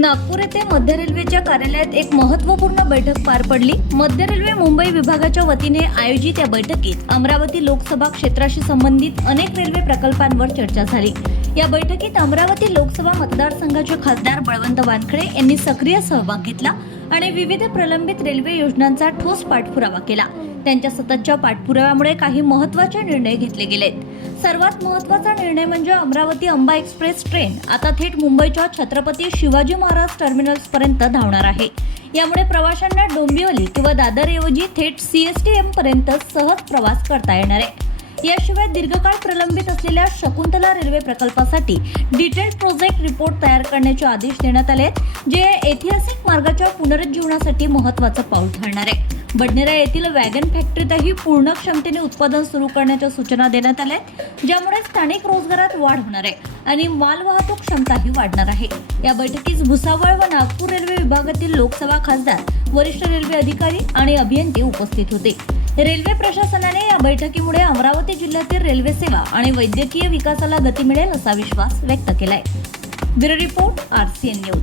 नागपूर येथे मध्य रेल्वेच्या कार्यालयात एक महत्त्वपूर्ण बैठक पार पडली. मध्य रेल्वे मुंबई विभागाच्या वतीने आयोजित या बैठकीत अमरावती लोकसभा क्षेत्राशी संबंधित अनेक रेल्वे प्रकल्पांवर चर्चा झाली. या बैठकीत अमरावती लोकसभा मतदारसंघाचे खासदार बळवंत वानखडे यांनी सक्रिय सहभाग घेतला आणि विविध प्रलंबित रेल्वे योजनांचा ठोस पाठपुरावा केला. त्यांच्या सततच्या पाठपुराव्यामुळे काही महत्त्वाचे निर्णय घेतले गेलेत. सर्वात महत्त्वाचा निर्णय म्हणजे अमरावती अंबा एक्सप्रेस ट्रेन. आता थेट मुंबईच्या छत्रपती शिवाजी महाराज टर्मिनल्स पर्यंत धावणार आहे. यामुळे प्रवाशांना डोंबिवली किंवा दादरऐवजी थेट सी एस टी पर्यंत सहज प्रवास करता येणार आहे. याशिवाय दीर्घकाळ प्रलंबित असलेल्या शकुंतला रेल्वे प्रकल्पासाठी डिटेल प्रोजेक्ट रिपोर्ट तयार करण्याचे आदेश देण्यात आले जे ऐतिहासिक मार्गाच्या पुनरुज्जीवनासाठी महत्त्वाचं पाऊल ठरणार आहे. बडनेरा येथील वॅगन फॅक्टरीतही पूर्ण क्षमतेने उत्पादन सुरू करण्याच्या सूचना देण्यात आल्या आहेत ज्यामुळे स्थानिक रोजगारात वाढ होणार आहे आणि मालवाहतूक क्षमताही वाढणार आहे. या बैठकीस भुसावळ व नागपूर रेल्वे विभागातील लोकसभा खासदार वरिष्ठ रेल्वे अधिकारी आणि अभियंते उपस्थित होते. रेल्वे प्रशासनाने या बैठकीमुळे अमरावती जिल्ह्यातील रेल्वे सेवा आणि वैद्यकीय विकासाला गती मिळेल असा विश्वास व्यक्त केलाय. Bureau report RCN news.